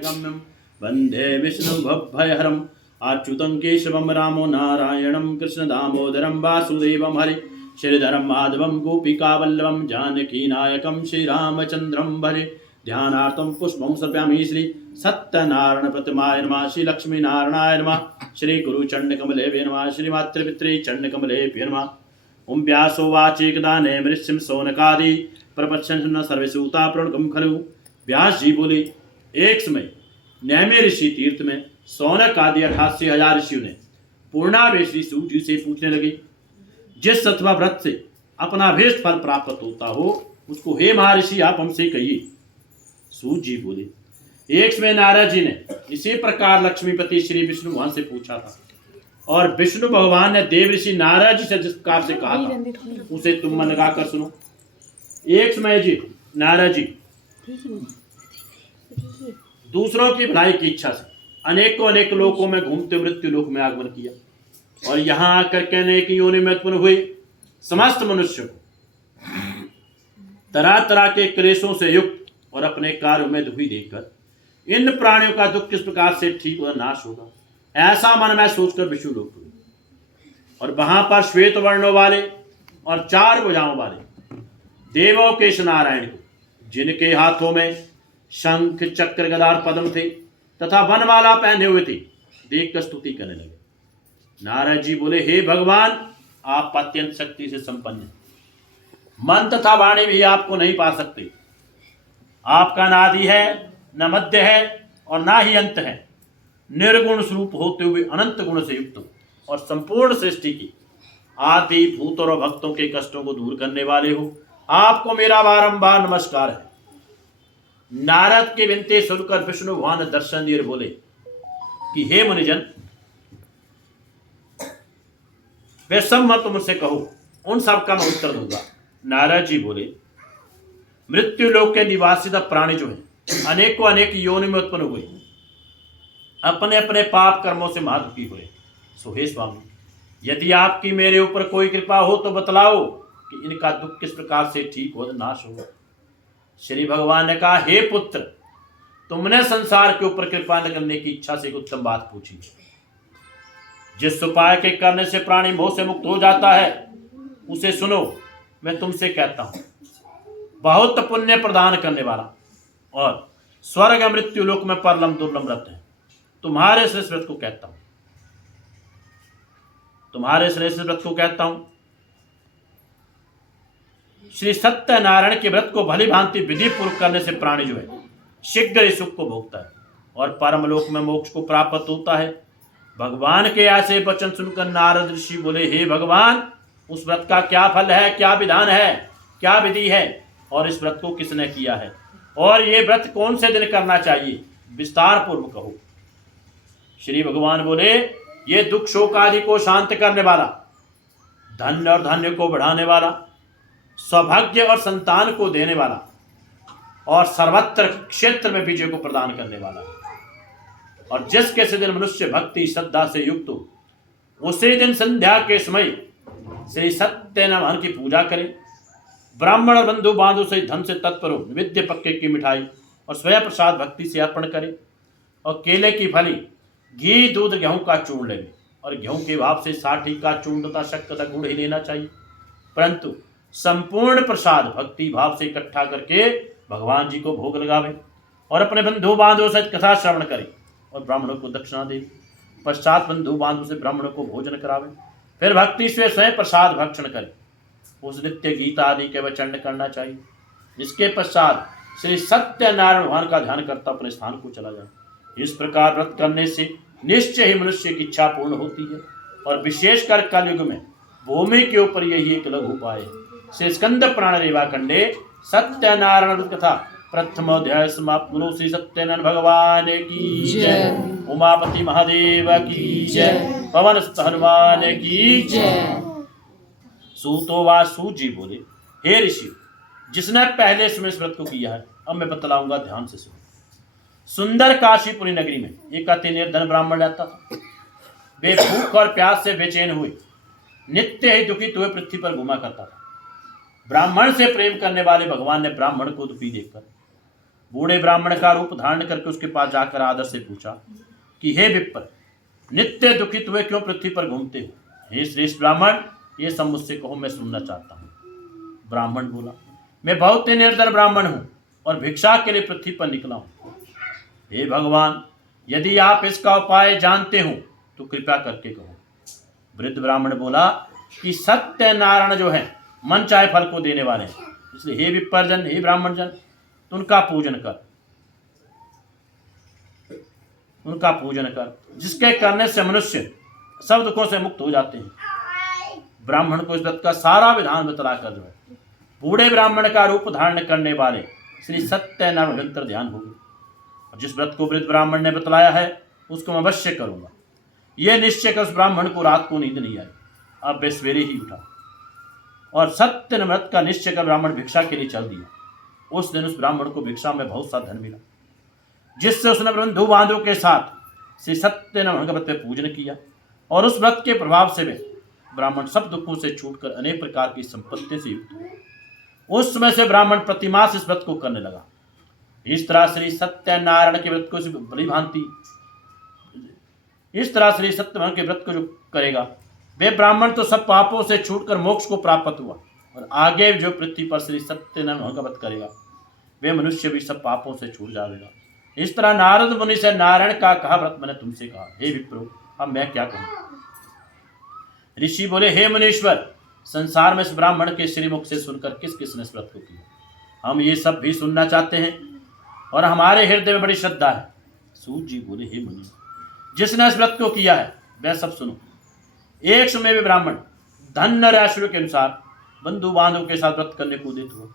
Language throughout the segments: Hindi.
गम्यम वंदे विष्णु भयहरम अच्युतं केशवं रामो नारायणं कृष्ण दामोदरं वासुदेवं हरि श्रीधरं माधवं गोपिकावल्लभं जानकीनायकं श्रीरामचन्द्रं भजे। ध्यानार्थं पुष्पं समर्पयामि श्री सत्यनारायण प्रतिमाय नमः, श्री लक्ष्मी नारायणाय नमः, श्री गुरु चरणकमले नमः, श्री मातृपितृ चरणकमले नमः। ओम व्यासो वाचेकदा नैमृष्यं सोनकादि प्रपच्यन् सर्वसूता प्रणगम खलु। व्यास जी बोले, एक समय नैमे ऋषि तीर्थ में सौनक आदि 88,000 ऋषियों ने पूर्णावेश सूत जी से पूछने लगे, जिस अथवा व्रत से अपना अभीष्ट फल प्राप्त होता हो उसको हे महर्षि आप हमसे कहिए। सूत जी बोले, एक समय नारद जी ने इसी प्रकार लक्ष्मीपति श्री विष्णु भगवान से पूछा था और विष्णु भगवान ने देव ऋषि नारद जी से जिस प्रकार से कहा था उसे तुम मन लगाकर सुनो। एक समय जी नारद जी दूसरों की भलाई की इच्छा से अनेक लोकों में घूमते मृत्यु लोक में आगमन किया और यहाँ आकर के अनेक योनि में उत्पन्न हुए समस्त मनुष्य को तरह तरह के क्लेशों से युक्त और अपने कार्यों में दुखी देखकर इन प्राणियों का दुख किस प्रकार से ठीक और नाश होगा, ऐसा मन में सोचकर विष्णु लोक हुए। और वहां पर श्वेत वर्णों वाले और 4 भुजाओं वाले देवों के नारायण को, जिनके हाथों में शंख चक्र गदा पद्म थे तथा वनमाला पहने हुए थे, देखकर स्तुति करने लगे। नारद जी बोले, हे भगवान आप अत्यंत शक्ति से संपन्न हैं, मन तथा वाणी भी आपको नहीं पा सकते। आपका न आदि है न मध्य है और ना ही अंत है। निर्गुण स्वरूप होते हुए अनंत गुण से युक्त और संपूर्ण सृष्टि की आदि भूत और भक्तों के कष्टों को दूर करने वाले हो, आपको मेरा बारंबार नमस्कार है। नारद की विनती सुनकर विष्णु भगवान दर्शन दिए बोले कि हे मुनिजन, वे सब मत मुझसे कहो, उन सब का मैं उत्तर दूंगा। नारद जी बोले, मृत्यु लोक के निवासी प्राणी जो है अनेक योनि में उत्पन्न हुए, अपने अपने पाप कर्मों से महादुखी हुए। सो हे स्वामी, यदि आपकी मेरे ऊपर कोई कृपा हो तो बतलाओ कि इनका दुख किस प्रकार से ठीक हो नाश होगा। श्री भगवान ने कहा, हे पुत्र, तुमने संसार के ऊपर कृपा न करने की इच्छा से एक उत्तम बात पूछी। जिस उपाय के करने से प्राणी मोह से मुक्त हो जाता है उसे सुनो। मैं तुमसे कहता हूं, बहुत पुण्य प्रदान करने वाला और स्वर्ग मृत्यु लोक में परम दुर्लभ व्रत है। तुम्हारे श्रेष्ठ व्रत को कहता हूं, तुम्हारे श्रेष्ठ व्रत को कहता हूं। श्री सत्यनारायण के व्रत को भली भांति विधि पूर्वक करने से प्राणी जो है शीघ्र ही सुख को भोगता है और परम लोक में मोक्ष को प्राप्त होता है। भगवान के ऐसे वचन सुनकर नारद ऋषि बोले, हे भगवान, उस व्रत का क्या फल है, क्या विधान है, क्या विधि है और इस व्रत को किसने किया है और ये व्रत कौन से दिन करना चाहिए, विस्तार पूर्वक कहो। श्री भगवान बोले, ये दुख शोक आदि को शांत करने वाला, धन्य और धान्य को बढ़ाने वाला, सौभाग्य और संतान को देने वाला और सर्वत्र क्षेत्र में विजय को प्रदान करने वाला। और जिस कैसे दिन मनुष्य भक्ति श्रद्धा से युक्त हो, उसी दिन संध्या के समय श्री सत्यनारायण की पूजा करें, ब्राह्मण और बंधु बांधु से धन से तत्पर हो, निवेद्य पक्के की मिठाई और स्वयं प्रसाद भक्ति से अर्पण करें और केले की फली, घी, दूध, गेहूं का चूर्ण लें और गेहूं के भाव से 60 का चूर्ण तथा शक्कर तथा गुड़ ही लेना चाहिए, परंतु संपूर्ण प्रसाद भक्ति भाव से इकट्ठा करके भगवान जी को भोग लगावे और अपने बंधु बांधवों से कथा श्रवण करें और ब्राह्मणों को दक्षिणा दे। पश्चात बंधु बांधवों से ब्राह्मणों को भोजन करावे, फिर भक्ति से स्वयं प्रसाद भक्षण करें। उस नित्य गीता आदि के वचन करना चाहिए। इसके पश्चात श्री सत्यनारायण भगवान का ध्यान करता अपने स्थान को चला जाए। इस प्रकार व्रत करने से निश्चय ही मनुष्य की इच्छा पूर्ण होती है और विशेषकर कलयुग में भूमि के ऊपर यही एक लघु उपाय है। श्री स्कंद पुराण रेवा खंडे सत्यनारायण कथा प्रथम अध्याय समाप्त। बोलो श्री सत्यनारायण भगवान की जय, उमापति महादेव की जय, पवन सुत हनुमान की जय। सूतोवाच, सूत जी बोले, हे ऋषि, जिसने पहले समय व्रत को किया है अब मैं बतलाऊंगा, ध्यान से सुनो। सुंदर काशीपुरी नगरी में एक अति निर्धन ब्राह्मण रहता था। वे भूख और प्यास से बेचैन हुए नित्य ही दुखित हुए पृथ्वी पर घुमा करता था। ब्राह्मण से प्रेम करने वाले भगवान ने ब्राह्मण को दुखी देखकर बूढ़े ब्राह्मण का रूप धारण करके उसके पास जाकर आदर से पूछा कि हे विप्र, नित्य दुखित हुए क्यों पृथ्वी पर घूमते हो? हे श्रेष्ठ ब्राह्मण, ये सब मुझसे कहो, मैं सुनना चाहता हूँ। ब्राह्मण बोला, मैं बहुत ही निर्धन ब्राह्मण हूँ और भिक्षा के लिए पृथ्वी पर निकला हूँ। हे भगवान, यदि आप इसका उपाय जानते हो तो कृपया करके कहो। वृद्ध ब्राह्मण बोला कि सत्यनारायण जो है मन चाहे फल को देने वाले हैं, इसलिए हे विप्रजन, हे ब्राह्मण जन, उनका पूजन कर, उनका पूजन कर, जिसके करने से मनुष्य सब दुखों से मुक्त हो जाते हैं। ब्राह्मण को इस व्रत का सारा विधान बतलाकर जो है बूढ़े ब्राह्मण का रूप धारण करने वाले श्री सत्यनारायण निरंतर ध्यान होगी। और जिस व्रत को वृद्ध ब्राह्मण ने बतलाया है उसको मैं अवश्य करूंगा। यह निश्चय कर उस ब्राह्मण को रात को नींद नहीं आई। अब वे सवेरे ही उठा और सत्य व्रत का निश्चय कर ब्राह्मण भिक्षा के लिए चल दिया। उस दिन उस ब्राह्मण को भिक्षा में बहुत सा धन मिला, जिससे उसने बंधु बांधवों के साथ श्री सत्यनारायण के व्रत पे पूजन किया। और उस व्रत के प्रभाव से वे ब्राह्मण सब दुखों से छूटकर अनेक प्रकार की संपत्ति से युक्त हुए। उस समय से ब्राह्मण प्रतिमास इस व्रत को करने लगा। इस तरह श्री सत्यनारायण के व्रत को भली भांति के व्रत को जो करेगा वे ब्राह्मण तो सब पापों से छूटकर मोक्ष को प्राप्त हुआ। और आगे जो पृथ्वी पर श्री सत्यनारायण का व्रत करेगा वे मनुष्य भी सब पापों से छूट जाएगा। इस तरह नारद मुनि से नारायण का कहा व्रत मैंने तुमसे कहा। हे विप्रो, अब मैं क्या कहूँ? ऋषि बोले, हे मुनीश्वर, संसार में इस ब्राह्मण के श्रीमुख से सुनकर किस किसने इस व्रत को किया? हम ये सब भी सुनना चाहते हैं और हमारे हृदय में बड़ी श्रद्धा है। सूत जी बोले, हे मुनि, जिसने इस व्रत को किया है वह सब सुनो। एक समय भी ब्राह्मण धन राशि के अनुसार बंधु बांधव के साथ व्रत करने को उदित हुआ।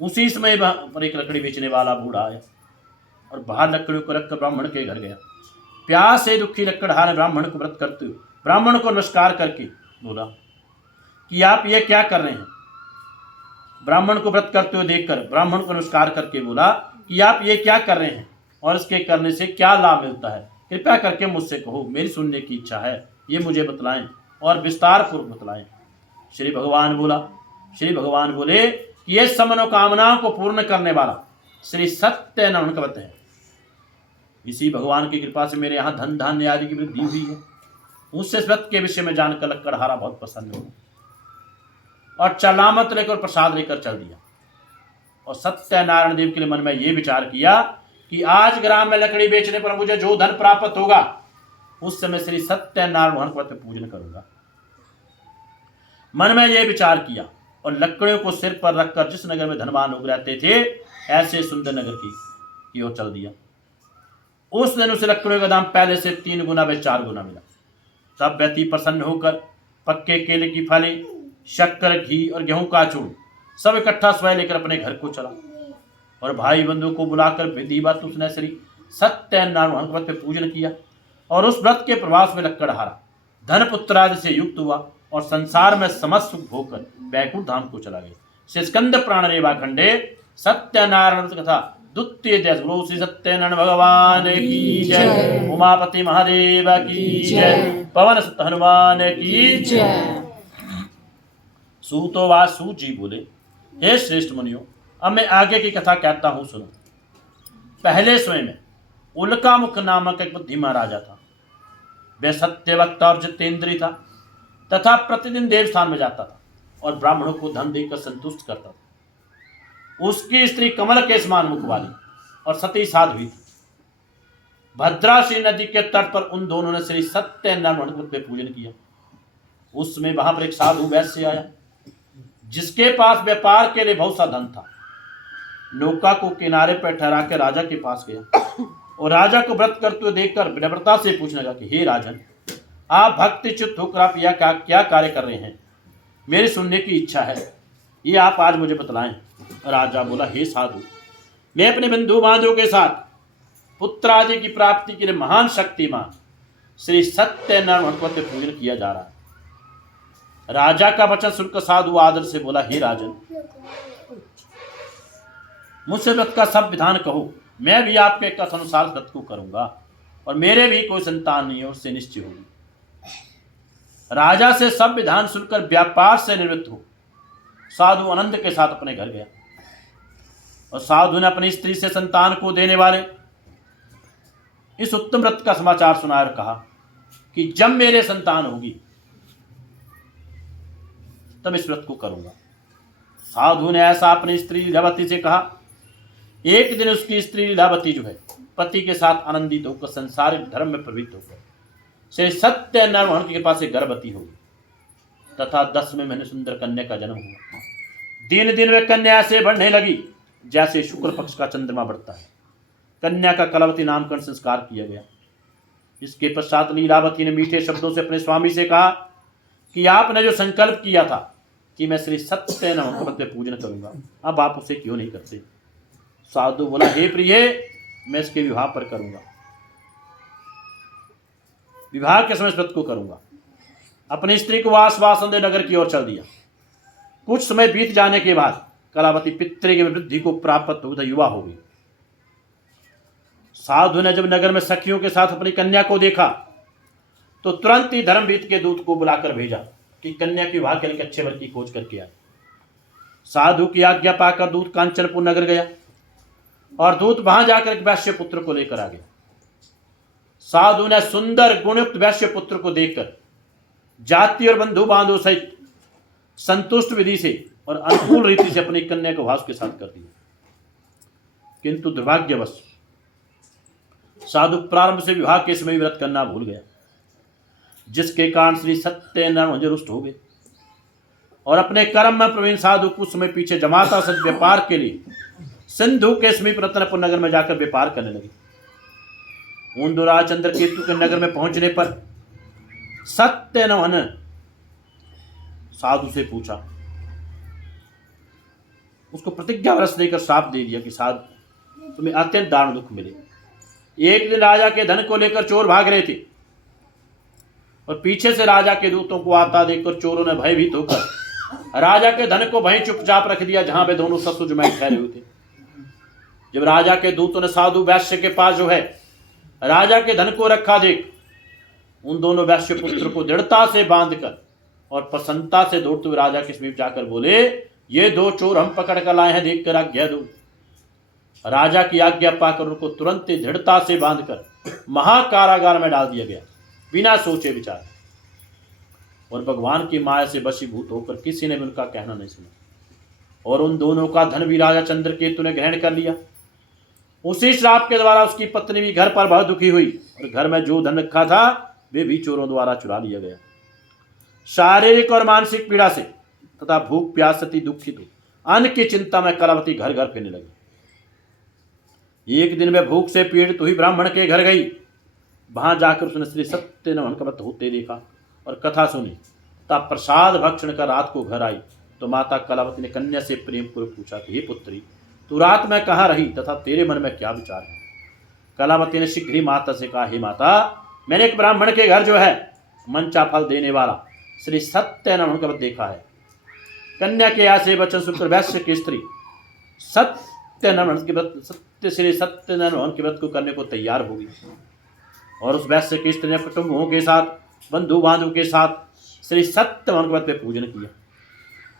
उसी समय पर एक लकड़ी बेचने वाला बूढ़ा आया और बाहर लकड़ियों को रखकर ब्राह्मण के घर गया। प्यास से दुखी लकड़हार ने ब्राह्मण को व्रत करते हुए ब्राह्मण को नमस्कार करके बोला कि आप ये क्या कर रहे हैं? ब्राह्मण को व्रत करते हुए देखकर ब्राह्मण को नमस्कार करके बोला कि आप ये क्या कर रहे हैं और इसके करने से क्या लाभ मिलता है? कृपया करके मुझसे कहो, मेरी सुनने की इच्छा है, ये मुझे बतलाएं और विस्तार पूर्वक बतलाएं। श्री भगवान बोले कि ये सब मनोकामनाओं को पूर्ण करने वाला श्री सत्यनारायण का व्रत है। इसी भगवान की कृपा से मेरे यहाँ धन धान्य आदि की वृद्धि हुई है। उससे इस व्रत के विषय में जानकर लक्कड़हारा बहुत प्रसन्न हुआ और चलामत लेकर प्रसाद लेकर चल दिया। और सत्यनारायण देव के लिए मन में ये विचार किया कि आज ग्राम में लकड़ी बेचने पर मुझे जो धन प्राप्त होगा उस समय श्री सत्यनारायण का व्रत पूजन करूंगा। मन में यह विचार किया और लकड़ियों को सिर पर रखकर जिस नगर में धनवान लोग रहते थे ऐसे सुंदर नगर की ओर चल दिया। उस दिन उसे लकड़ियों का दाम पहले से 3 गुना व 4 गुना मिला। तब व्यक्ति प्रसन्न होकर पक्के केले की फली, शक्कर, घी और गेहूं का चूर्ण सब इकट्ठा स्वयं लेकर अपने घर को चला और भाई बंधु को बुलाकर विधिवत उसने श्री सत्यनारायण व्रत पे पूजन किया। और उस व्रत के प्रभाव में लक्कड़हारा धन पुत्र आदि से युक्त हुआ और संसार में समस्त सुख भोगकर बैकुंठ धाम को चला गया। श्री स्कंद पुराण रेवा खंडे सत्यनारायण कथा द्वितीय अध्याय। गुरु श्री सत्यनारायण भगवान की जय। उमापति महादेव की जय। पवन सुत हनुमान की जय। सूतो वा सूत जी बोले, हे श्रेष्ठ मुनियों, अब मैं आगे की कथा कहता हूं, सुनो। पहले समय में उल्का मुख नामक एक बुद्धिमान राजा था। वह सत्यवक्ता और जितेंद्रिय था तथा प्रतिदिन देवस्थान में जाता था और ब्राह्मणों को धन देकर संतुष्ट करता था। उसकी स्त्री कमल के समान मुख वाली और सती साध्वी थी। भद्राशी नदी के तट पर उन दोनों ने श्री सत्यनारायण पे पूजन किया। उस समय वहां पर एक साधु वैश्य आया जिसके पास व्यापार के लिए बहुत सा धन था। नौका को किनारे पर ठहरा के राजा के पास गया और राजा को व्रत करते हुए देखकर विनम्रता से पूछने लगा कि हे राजन, आप भक्तिच्युत होकर आप यह क्या कार्य कर रहे हैं? मेरी सुनने की इच्छा है, ये आप आज मुझे बतलाएं। राजा बोला, हे साधु, मैं अपने बंधु बांधवों के साथ पुत्र आदि की प्राप्ति के लिए महान शक्तिमान श्री सत्यनारायण व्रत पूजन किया जा रहा है। राजा का वचन सुनकर साधु आदर से बोला, हे राजन, मुझसे व्रत का सब विधान कहो, मैं भी आपके कथानुसार व्रत को करूंगा और मेरे भी कोई संतान नहीं है, उससे निश्चय होगी। राजा से सब विधान सुनकर व्यापार से निवृत्त हो साधु आनंद के साथ अपने घर गया। और साधु ने अपनी स्त्री से संतान को देने वाले इस उत्तम व्रत का समाचार सुनाया और कहा कि जब मेरे संतान होगी तब इस व्रत को करूंगा। साधु ने ऐसा अपनी स्त्री लीलावती से कहा। एक दिन उसकी स्त्री लीलावती जो है पति के साथ आनंदित होकर संसारिक धर्म में प्रवृत्त होकर श्री सत्य नारायण की कृपा से गर्भवती होगी तथा 10वें महीने सुंदर कन्या का जन्म हुआ। दिन दिन वे कन्या से बढ़ने लगी जैसे शुक्ल पक्ष का चंद्रमा बढ़ता है। कन्या का कलावती नामकरण संस्कार किया गया। इसके पश्चात लीलावती ने मीठे शब्दों से अपने स्वामी से कहा कि आपने जो संकल्प किया था कि मैं श्री सत्य नारायण के पूजन करूंगा, अब आप उसे क्यों नहीं करते। साधु बोला, हे प्रिय, मैं इसके विवाह पर करूंगा, विवाह के समय इस व्रत को करूंगा। अपनी स्त्री को आश्वासन दे नगर की ओर चल दिया। कुछ समय बीत जाने के बाद कलावती पितृ की वृद्धि को प्राप्त होकर युवा हो गई। साधु ने जब नगर में सखियों के साथ अपनी कन्या को देखा तो तुरंत ही धर्मवीत के दूत को बुलाकर भेजा कि कन्या के विवाह के लिए अच्छे वर की खोज करके आए। साधु की आज्ञा पाकर दूत कांचनपुर नगर गया और दूत वहां जाकर एक वैश्य पुत्र को लेकर आ गया। साधु ने सुंदर गुणयुक्त वैश्य पुत्र को देखकर जाति और बंधु बांधव सहित संतुष्ट विधि से और अनुकूल रीति से अपनी कन्या को विवाह के साथ कर दिया। किंतु दुर्भाग्यवश साधु प्रारंभ से विवाह के समय व्रत करना भूल गया, जिसके कारण श्री सत्यनारायण रुष्ट हो गए और अपने कर्म में प्रवीण साधु कुछ समय पीछे जमाता सद व्यापार के लिए सिंधु के समीप रत्नपुर नगर में जाकर व्यापार करने लगे। उन दुराज चंद्रकेतु के नगर में पहुंचने पर सत्यनारायण साधु से पूछा, उसको प्रतिज्ञा व्रत देकर श्राप दे दिया कि साधु तुम्हें अत्यंत दारुण दुख मिले। एक दिन राजा के धन को लेकर चोर भाग रहे थे और पीछे से राजा के दूतों को आता देखकर चोरों ने भयभीत होकर राजा के धन को वहीं चुपचाप रख दिया जहां वे दोनों ससुर में ठहरे हुए थे। जब राजा के दूतों ने साधु वैश्य के पास जो है राजा के धन को रखा देख उन दोनों वैश्य पुत्र को दृढ़ता से बांधकर और प्रसन्नता से दौड़ते हुए राजा के समीप जाकर बोले, ये दो चोर हम पकड़ कर लाए हैं, देखकर आज्ञा दो। राजा की आज्ञा पाकर उनको तुरंत ही दृढ़ता से बांधकर महाकारागार में डाल दिया गया बिना सोचे विचारे। और भगवान की माया से वशीभूत होकर किसी ने भी उनका कहना नहीं सुना और उन दोनों का धन भी राजा चंद्रकेतु ने ग्रहण कर लिया। उसी श्राप के द्वारा उसकी पत्नी भी घर पर बहुत दुखी हुई और घर में जो धन रखा था वे भी चोरों द्वारा चुरा लिया गया। शारीरिक और मानसिक पीड़ा से तथा भूख प्यास से दुखित हुई अन्न की चिंता में कलावती घर घर फिरने लगी। एक दिन वे भूख से पीड़ित हुई ब्राह्मण के घर गई। वहां जाकर उसने श्री सत्यनारायण का व्रत होते देखा और कथा सुनी। तब प्रसाद भक्षण कर रात को घर आई तो माता कलावती ने कन्या से प्रेम पूर्वक पूछा कि हे पुत्री, तू रात में कहाँ रही तथा तेरे मन में क्या विचार है। कलावती ने शीघ्र ही माता से कहा, हे माता, मैंने एक ब्राह्मण के घर जो है मंचा फल देने वाला श्री सत्यनारायण का व्रत देखा है। कन्या के ऐसे वचन सुनकर वैश्य की स्त्री सत्यनारायण के व्रत श्री सत्यनारायण के व्रत को करने को तैयार होगी और उस वैश्य की स्त्री ने कुटुंबों के साथ बंधु बांधव के साथ श्री सत्यनारायण के व्रत पे पूजन किया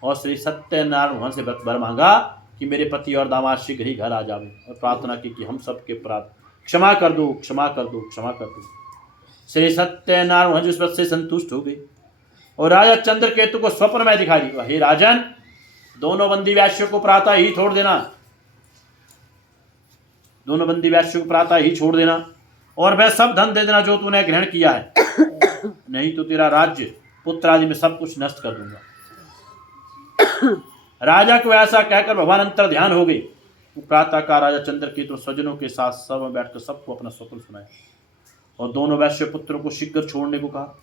और श्री सत्यनारायण से व्रत वर मांगा कि मेरे पति और दामाद शीघ्र ही घर आ जावे और प्रार्थना की कि हम सबके अपराध क्षमा कर दो, क्षमा कर दो, क्षमा कर दो। श्री सत्यनारायण जिस व्रत से संतुष्ट हो गए और राजा चंद्रकेतु को स्वप्न में दिखाई दी, हे राजन, दोनों बंदी वैश्यों को प्रातः ही छोड़ देना, दोनों बंदी वैश्यों को प्रातः ही छोड़ देना और वह सब धन दे देना जो तूने ग्रहण किया है, नहीं तो तेरा राज्य पुत्र आदि में सब कुछ नष्ट कर दूंगा। राजा को ऐसा कहकर भगवान अंतर ध्यान हो गए। प्रातः का राजा चंद्रकेतु स्वजनों के साथ सब में बैठकर सबको अपना स्वप्न सुनाया और दोनों वैश्य पुत्रों को शीघ्र छोड़ने को कहा।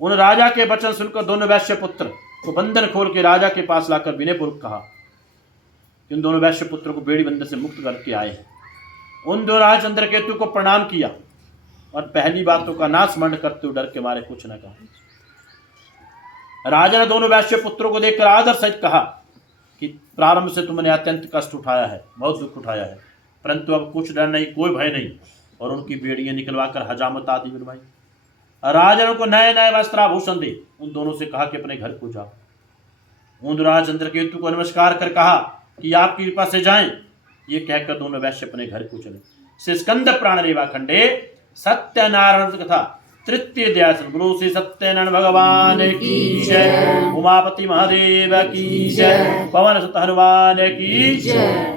उन राजा के वचन सुनकर दोनों वैश्य पुत्र को बंधन खोल के राजा के पास लाकर विनयपूर्वक कहा कि उन दोनों वैश्य पुत्रों को बेड़ी बंधन से मुक्त करके आए हैं। उन दो राजा चंद्रकेतु को प्रणाम किया और पहली बातों का ना स्मरण करते हुए डर के मारे कुछ न कहा। राजा ने दोनों वैश्य पुत्रों को देखकर आदर सहित कहा कि प्रारंभ से तुमने अत्यंत कष्ट उठाया है, बहुत दुख उठाया है, परंतु अब कुछ डर नहीं, कोई भय नहीं। और उनकी बेड़ियां निकलवाकर हजामत आदि बनवाई। राजा को नए नए वस्त्र आभूषण दे उन दोनों से कहा कि अपने घर को जाओ। उन राजा चंद्रकेतु को नमस्कार कर कहा कि आपकी कृपा से जाएं ये कहकर दोनों वैश्य अपने घर को चले। श्री स्कंद पुराण रेवा खंडे सत्यनारायण कथा तृतीय अध्याय गुरु श्री सत्यनारायण भगवान की जय, उमापति महादेव की जय, पवन सुत हनुमान की जय।